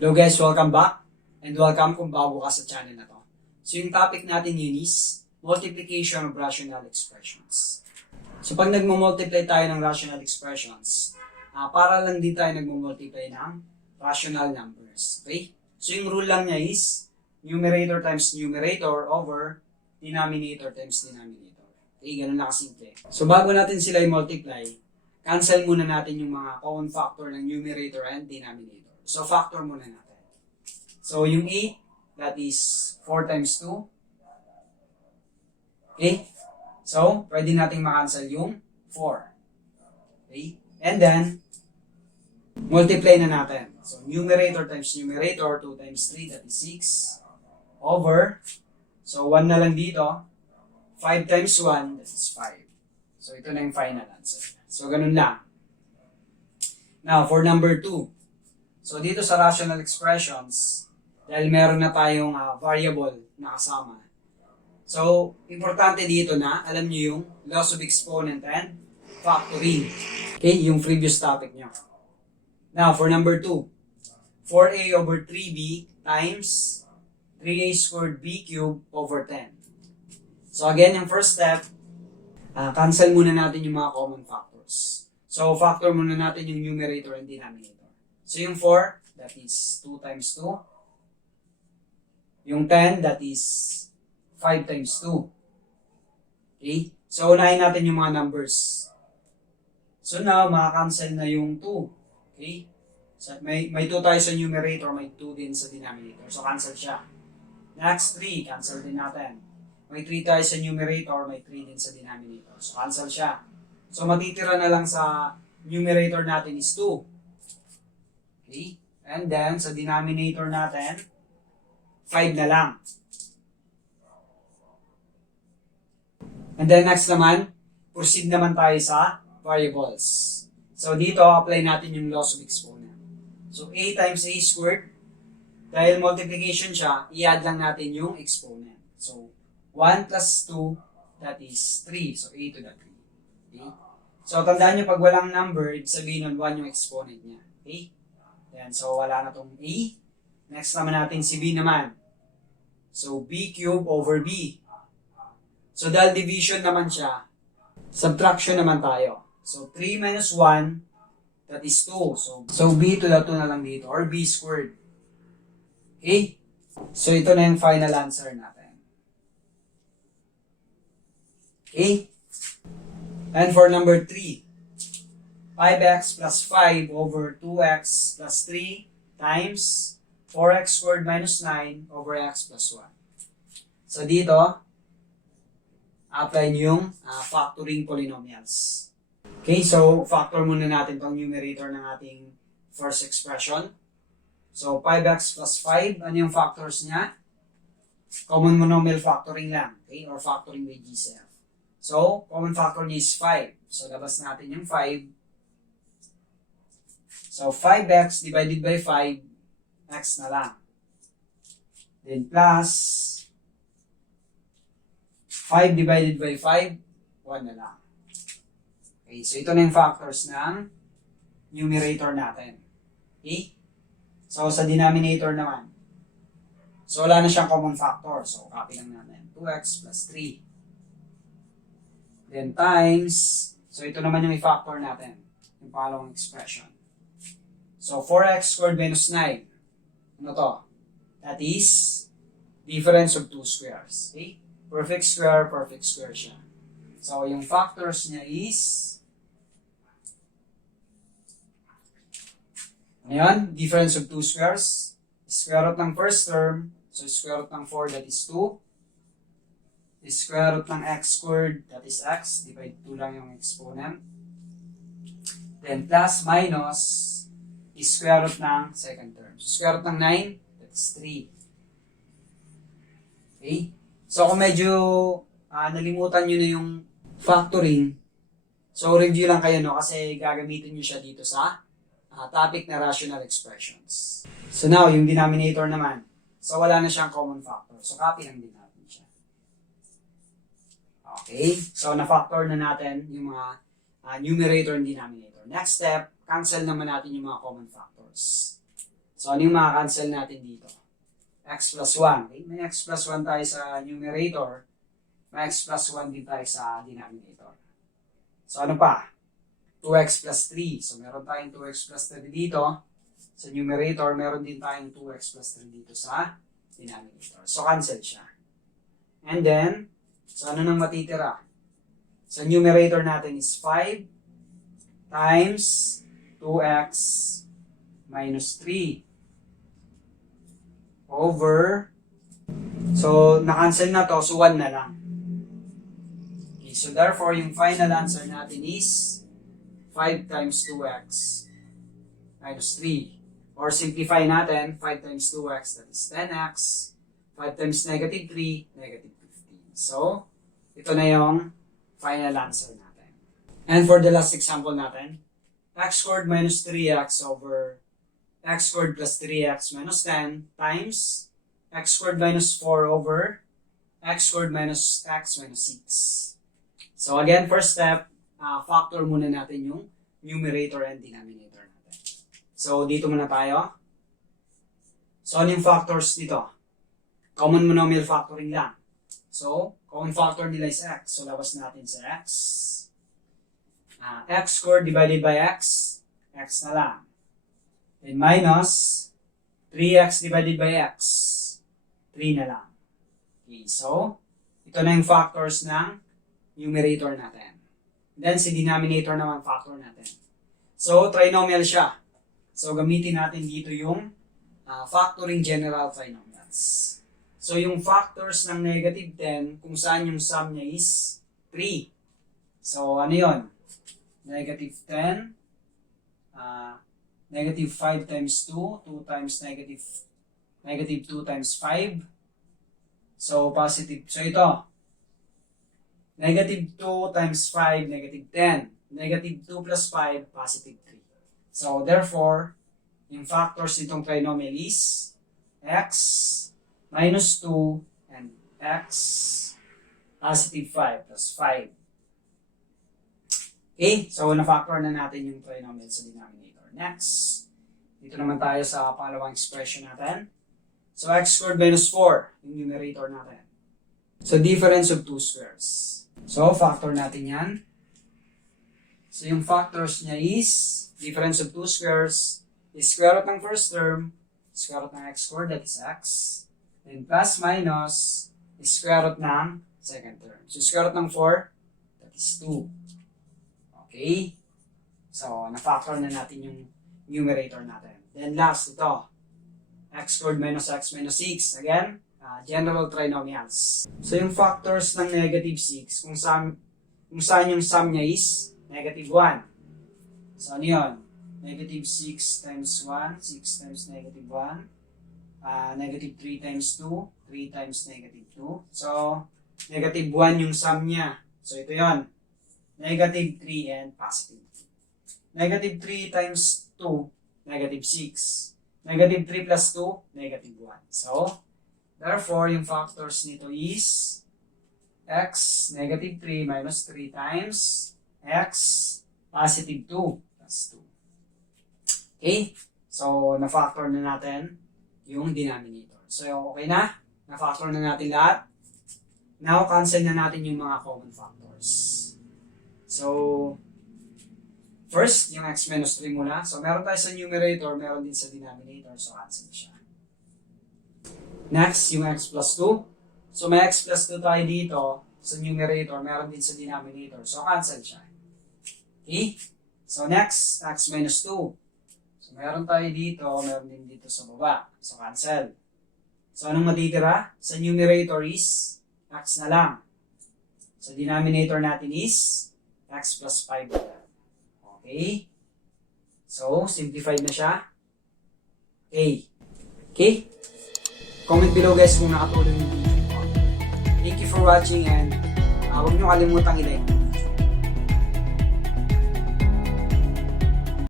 Hello guys, welcome back and welcome kung bago ka sa channel na to. So yung topic natin yun is multiplication of rational expressions. So pag nagmo-multiply tayo ng rational expressions, para lang din tayo nagmo-multiply ng rational numbers. Okay? So yung rule lang niya is numerator times numerator over denominator times denominator. Okay, ganun na kasimple. So bago natin sila i-multiply, cancel muna natin yung mga common factor ng numerator and denominator. So, factor muna natin. So, yung 8, that is 4 times 2. Okay? So, pwede nating makancel yung 4. Okay? And then, multiply na natin. So, numerator times numerator, 2 times 3, that is 6. Over, so 1 na lang dito. 5 times 1, that is 5. So, ito na yung final answer. So, ganun lang. Now, for number 2. So, dito sa rational expressions, dahil meron na tayong variable na kasama. So, importante dito na, alam nyo yung loss of exponent and factoring. Okay, yung previous topic nyo. Now, for number 2. 4a over 3b times 3a squared b cubed over 10. So, again, yung first step, cancel muna natin yung mga common factors. So, factor muna natin yung numerator and denominator. So, yung 4, that is 2 times 2. Yung 10, that is 5 times 2. Okay? So, unahin natin yung mga numbers. So, now, makakancel na yung 2. Okay? So, may 2 tayo sa numerator, may 2 din sa denominator. So, cancel siya. Next, 3. Cancel din natin. May 3 tayo sa numerator, may 3 din sa denominator. So, cancel siya. So, matitira na lang sa numerator natin is 2. Okay? And then, sa denominator natin, 5 na lang. And then, next naman, proceed naman tayo sa variables. So, dito, apply natin yung loss of exponent. So, a times a squared, dahil multiplication siya, i-add lang natin yung exponent. So, 1 plus 2, that is 3. So, a to the 3. Okay? So, tandaan nyo, pag walang number, ibig sabihin nun 1 yung exponent niya. Okay? Yan, so wala na tong A. Next naman natin si B naman. So, B cube over B. So, dahil division naman siya, subtraction naman tayo. So, 3 minus 1, that is 2. So B to the 2 na lang dito, or B squared. Okay? So, ito na yung final answer natin. Okay? And for number 3, 5x plus 5 over 2x plus 3 times 4x squared minus 9 over x plus 1. So dito, apply nyo yung factoring polynomials. Okay, so factor muna natin tong numerator ng ating first expression. So 5x plus 5, ano yung factors niya? Common monomial factoring lang, okay, or factoring by GCF. So, common factor niya is 5. So labas natin yung 5. So, 5x divided by 5, x na lang. Then plus 5 divided by 5, 1 na lang. Okay, so ito na yung factors ng numerator natin. Okay? So, sa denominator naman. So, wala na siyang common factor. So, copy lang natin. 2x plus 3. Then times, so ito naman yung i-factor natin. Yung pangalawang expression. So, 4x squared minus 9. Ano to? That is difference of 2 squares. Okay? Perfect square siya. So, yung factors niya is ano yun? Difference of 2 squares. Square root ng first term. So, square root ng 4, that is 2. Square root ng x squared, that is x. Divide 2 lang yung exponent. Then, plus minus square root ng second term. So, square root ng 9, that's 3. Okay? So, kung medyo nalimutan nyo na yung factoring, so review lang kayo, no? Kasi gagamitin nyo siya dito sa topic na rational expressions. So, now, yung denominator naman. So, wala na siyang common factor. So, copy lang din natin siya. Okay? So, na-factor na natin yung mga numerator and denominator. Next step, cancel naman natin yung mga common factors. So, ano yung makakancel natin dito? X plus 1. Okay? May x plus 1 tayo sa numerator. May x plus 1 din tayo sa denominator. So, ano pa? 2x plus 3. So, meron tayong 2x plus 3 dito. Sa numerator, meron din tayong 2x plus 3 dito sa denominator. So, cancel siya. And then, so ano nang matitira? Sa numerator natin is 5 times 2x minus 3 over, so na-cancel na to, so 1 na lang. Okay, so therefore, yung final answer natin is 5 times 2x minus 3. Or simplify natin, 5 times 2x, that is 10x. 5 times negative 3, negative 15. So, ito na yung final answer natin. And for the last example natin, x squared minus 3x over x squared plus 3x minus 10 times x squared minus 4 over x squared minus x minus 6. So again, first step, factor muna natin yung numerator and denominator natin. So dito muna tayo. So ano yung factors dito? Common monomial factoring lang. So, common factor nila is x. So labas natin sa x. X squared divided by x, x na lang. Then minus 3x divided by x, 3 na lang. Okay, so, ito na yung factors ng numerator natin. Then, si denominator naman factor natin. So, trinomial siya. So, gamitin natin dito yung factoring general trinomials. So, yung factors ng negative 10, kung saan yung sum niya is 3. So, ano yun? Negative 10, negative 5 times 2, 2 times negative 2 times 5. So, positive. So, ito. Negative 2 times 5, negative 10. Negative 2 plus 5, positive 3. So, therefore, yung factors nitong trinomial is x minus 2 and x positive 5 plus 5. Okay, so na-factor na natin yung trinomial sa denominator. Next, dito naman tayo sa pangalawang expression natin. So, x squared minus 4, yung numerator natin. So, difference of two squares. So, factor natin yan. So, yung factors niya is, difference of two squares, is square root ng first term, square root ng x squared, that is x. Then, plus minus, is square root ng second term. So, square root ng 4, that is 2. Okay? So, na-factor na natin yung numerator natin. Then last, ito. X squared minus x minus 6. Again, general trinomials. So, yung factors ng negative 6, kung saan yung sum niya is negative 1. So, ano yun? Negative 6 times 1, 6 times negative 1. Negative 3 times 2, 3 times negative 2. So, negative 1 yung sum niya. So, ito yun. Negative 3 and positive 2. Negative 3 times 2, negative 6. Negative 3 plus 2, negative 1. So, therefore, yung factors nito is x, negative 3 minus 3 times x, positive 2 plus 2. Okay? So, na-factor na natin yung denominator. So, okay na? Na-factor na natin lahat. Now, cancel na natin yung mga common factors. So, first, yung x minus 3 muna. So, meron tayo sa numerator, meron din sa denominator. So, cancel siya. Next, yung x plus 2. So, may x plus 2 tayo dito sa numerator, meron din sa denominator. So, cancel siya. Okay? So, next, x minus 2. So, meron tayo dito, meron din dito sa baba. So, cancel. So, anong matitira? Sa numerator is x na lang. Sa denominator natin is x plus 5 na lang. Okay? So, simplified na siya. Okay. Okay? Comment below guys kung nakatulong yung video ko. Thank you for watching and huwag nyo kalimutang i-like.